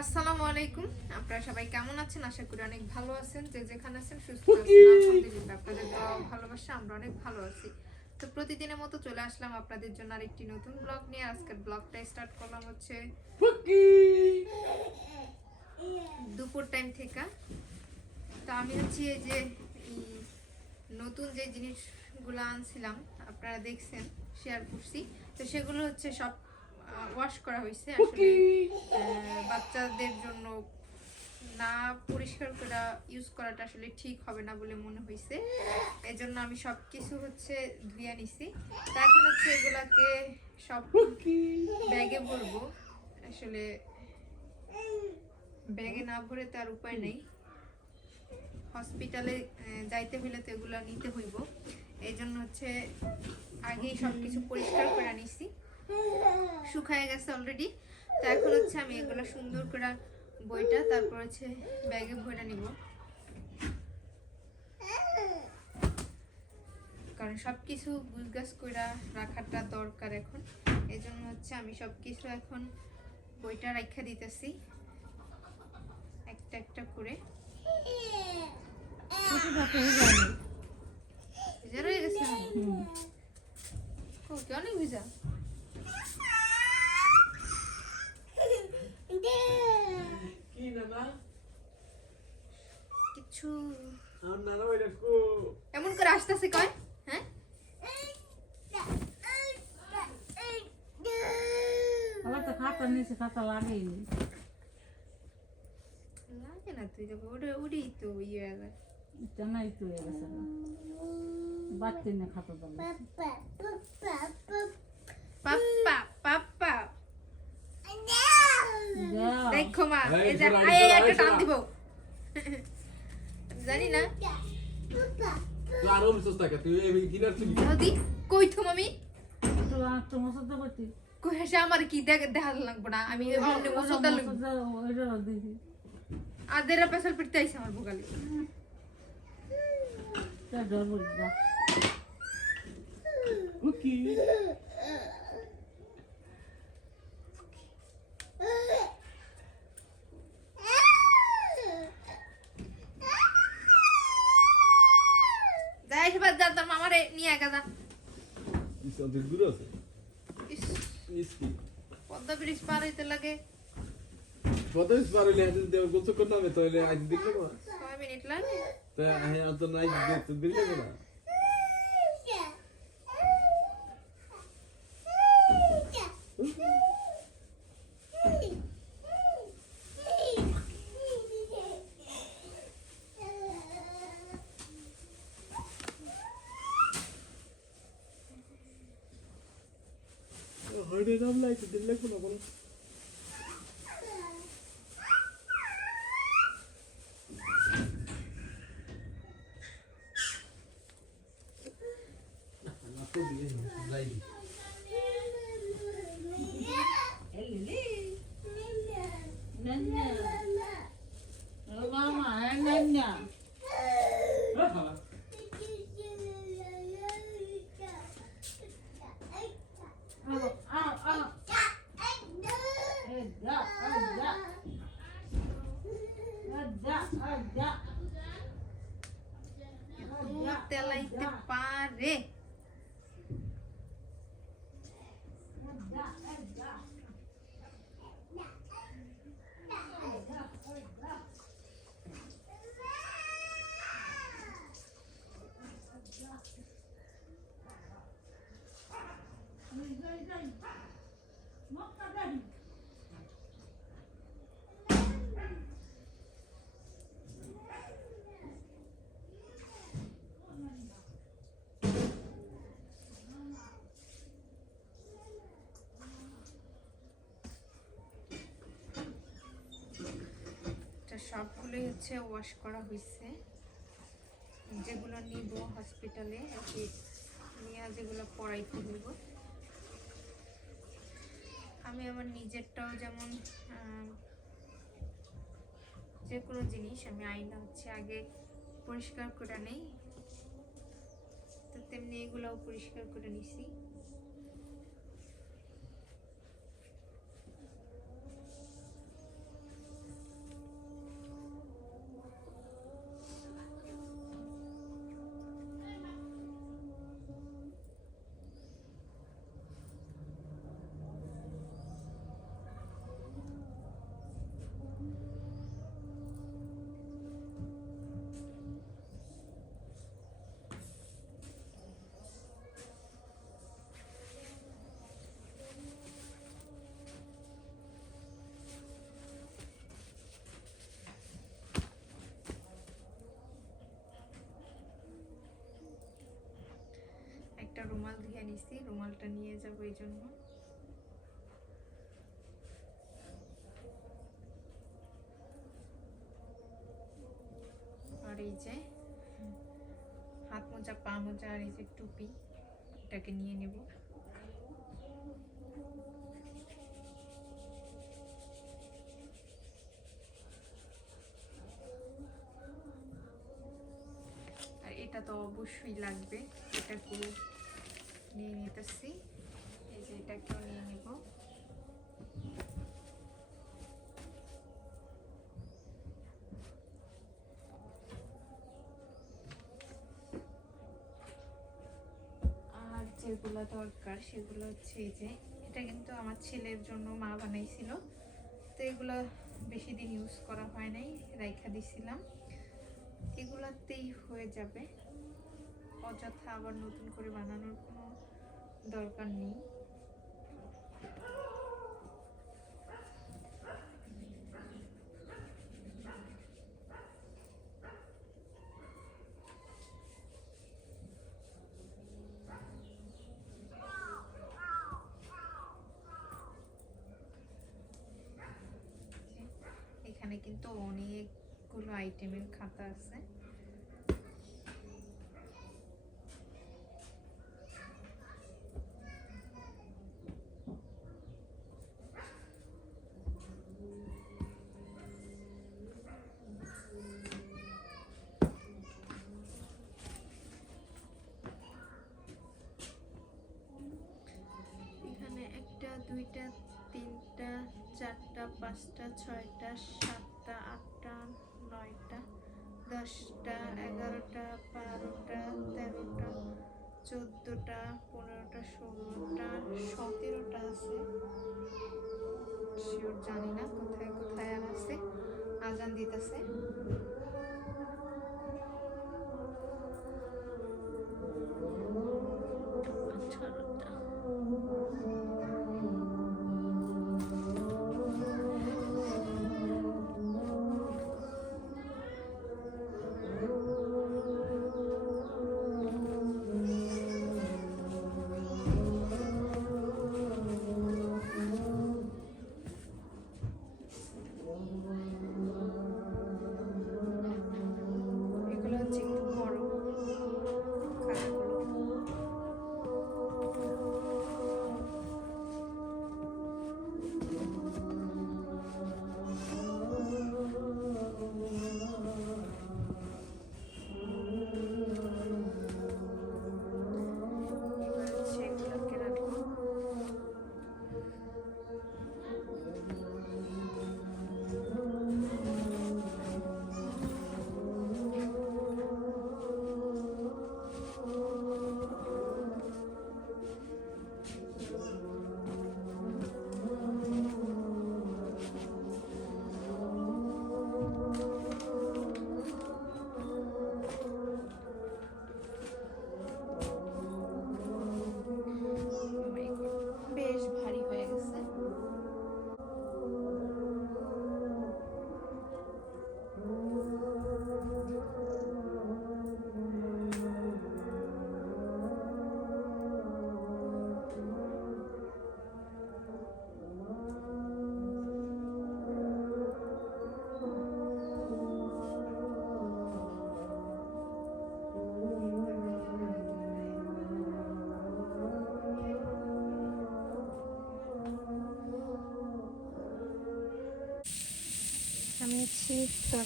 আসসালামু আলাইকুম। আপনারা সবাই কেমন আছেন? আশা করি অনেক ভালো আছেন। যে যেখানে আছেন সুস্থ আছেন। আলহামদুলিল্লাহ আপনাদের ভালোবাসা আমরা অনেক ভালো আছি। তো প্রতিদিনের মতো চলে আসলাম আপনাদের জন্য আরেকটি নতুন ব্লগ নিয়ে। আজকের ব্লগটা স্টার্ট করলাম হচ্ছে দুপুর টাইম থেকে। তো আমি হচ্ছে এই যে নতুন যে জিনিসগুলো আনছিলাম আপনারা দেখছেন শেয়ার করছি। তো সেগুলো হচ্ছে সব ওয়াশ করা হয়েছে আসলে বাচ্চাদের জন্য না পরিষ্কার করে ইউজ করাটা আসলে ঠিক হবে না বলে মনে হয়েছে। এই জন্য আমি সব কিছু হচ্ছে ধুয়ে নিছি। তা এখন হচ্ছে এগুলাকে সব ব্যাগে ভরবো। আসলে ব্যাগে না ভরে তার উপায় নেই। হসপিটালে যাইতে হইলে তো এগুলো নিতে হইব। এই জন্য হচ্ছে আগেই সব কিছু পরিষ্কার করে নিছি। শুকায় গেছে অলরেডি তো এখন হচ্ছে আমি এগুলো সুন্দর করে বইটা তারপর হচ্ছে ব্যাগে ভরে নিব। কারণ সব কিছু গুছগাছ করে রাখাটা দরকার এখন। এই জন্য হচ্ছে আমি সব কিছু এখন বইটা রাখা দিতেছি। একটা একটা করে। ভিজা রয়ে গেছে। ওকে অনেক ভিজা। কি নানা? কিছু। আমার নানা ওই দেখো এমন করে আসতেছে কয়? হ্যাঁ? আবার তো খাতা নিচে খাতা লাগেনি লাগে না তুই যাব ওটা ওটাই তো ইয়ে হয়ে যায় নাই তো হয়ে গেছে বাচ্চা খাতা দাম যাও দেখো মা এই, যে একটা টান দিব। জানি না। তুই আরও মিসস থাকে তুই এই কিনার তুই নদী কই থম আমি? তো মশলা কই হাসে আমার কি দেখ দেখা লাগবো না। আমি এমনি মসুদা লাগবো ওইটা দেখি আদের পেছাল পিটতে আইছে আমার ভোগালি তা ডর বলি যাই যা তোর মামারে নিয়ে একা যা ইস অন্তর গুরু আছে ইস, ইস কি পদ্মা ব্রিজ পার হইতে লাগে পদস পারলে হাতে দেও গোছ করতে হবে তাহলে আজ দেখলে না ছয় মিনিট লাগে তা হ্যাঁ অত নাই দেখতে দেখলে না हळद येणार नाही दिल्लक म्हणा कोण সবগুলোই হচ্ছে ওয়াশ করা হয়েছে যেগুলো নিব হসপিটালে আর নিয়ে যেগুলো পড়াইতে হইব। আমি আমার নিজেরটাও যেমন যে কোনো জিনিস আমি আইনা হচ্ছে আগে পরিষ্কার করে নেই। তো তেমনি এগুলোও পরিষ্কার করে নিছি। রুমাল ধুয়ে নিছি, রুমালটা নিয়ে যাব এই জন্য। আর এই যে, হাত মোজা, পা মোজা আর এই যে টুপি, এটাকে নিয়ে নেব। এটা তো অবশ্যই লাগবে এটাকেও নিয়ে নিতেছি। এই যে এটাকেও নিয়ে নেব। আর যেগুলো দরকার সেগুলো হচ্ছে এই যে, এটা কিন্তু আমার ছেলের জন্য মা বানাইছিল। তো এগুলো বেশি দিন ইউজ করা হয় নাই, রাইখা দিছিলাম। এগুলাতেই হয়ে যাবে। অযথা আবার নতুন করে বানানোর কোনো দরকার নেই। এখানে কিন্তু অনেকগুলো আইটেমের খাতা আছে এখানে একটা দুইটা, তিনটা, চারটা, পাঁচটা, ছয়টা, সাতটা, আটটা, নয়টা, দশটা, এগারোটা, বারোটা, তেরোটা, চোদ্দোটা, পনেরোটা, ষোলোটা, সতেরোটা আছে। শিওর জানি না, কোথায় কোথায় আর আছে। আজান দিতেছে।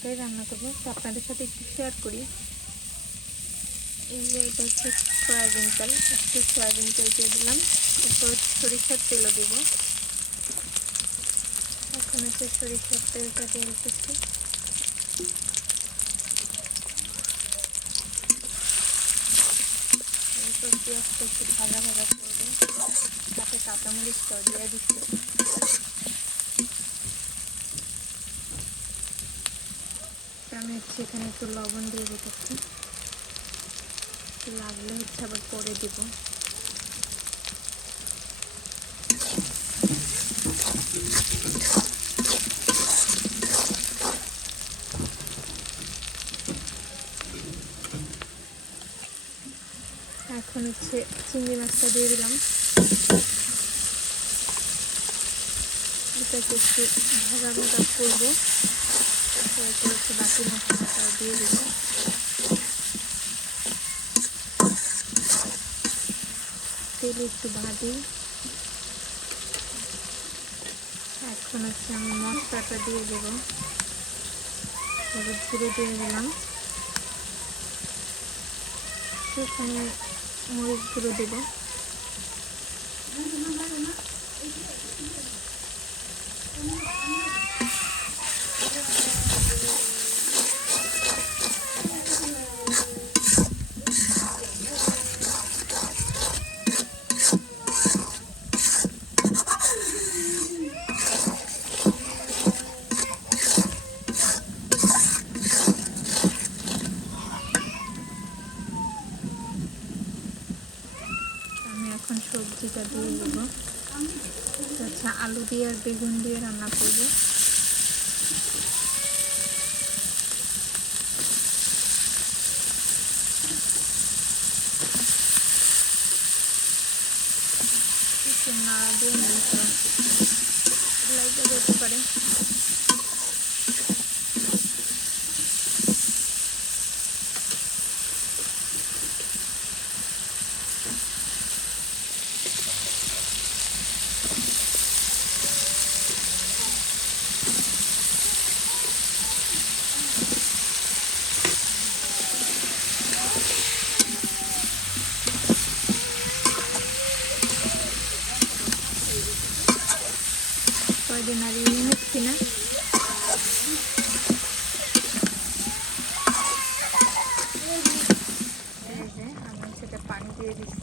তরকারি রান্না করব। তো আপনাদের সাথে একটু শেয়ার করি। এই যে এটা হচ্ছে সয়াবিন তেল। একটু সয়াবিন তেল দিয়ে দিলাম। এরপর সরিষার তেলও দেবো। এখন হচ্ছে সরিষার তেলটা দিয়ে রেখেছি এরপর পেঁয়াজটা ভাজা ভাজা করব। সাথে কাঁচামরিচটাও দিয়ে দিচ্ছি। আমি হচ্ছে এখানে একটু লবণ দিয়ে রেখেছি। লাগলে হচ্ছে আবার পরে দেব। এখন হচ্ছে হচ্ছে চিংড়ি মাছটা দিয়ে দিলাম। এটাকে একটু ভাজা ভাজা করব। তারপর হচ্ছে বাকি মশলাটাও দিয়ে দিব তেলে একটু ভাজি এখন হচ্ছে আমি মশলাটা দিয়ে দেব। হলুদ গুঁড়ো দিয়ে দিলাম। এখানে মরিচ গুঁড়ো দেবো আমি এখন দিয়ে দেবো। আচ্ছা আলু দিয়ে আর বেগুন দিয়ে রান্না করব। নাড়া দিয়ে নিই তো যেতে পারে। কয়দিন আর ইয়ে নিচ্ছি না আমি সেটা পানি দিয়ে দিচ্ছি।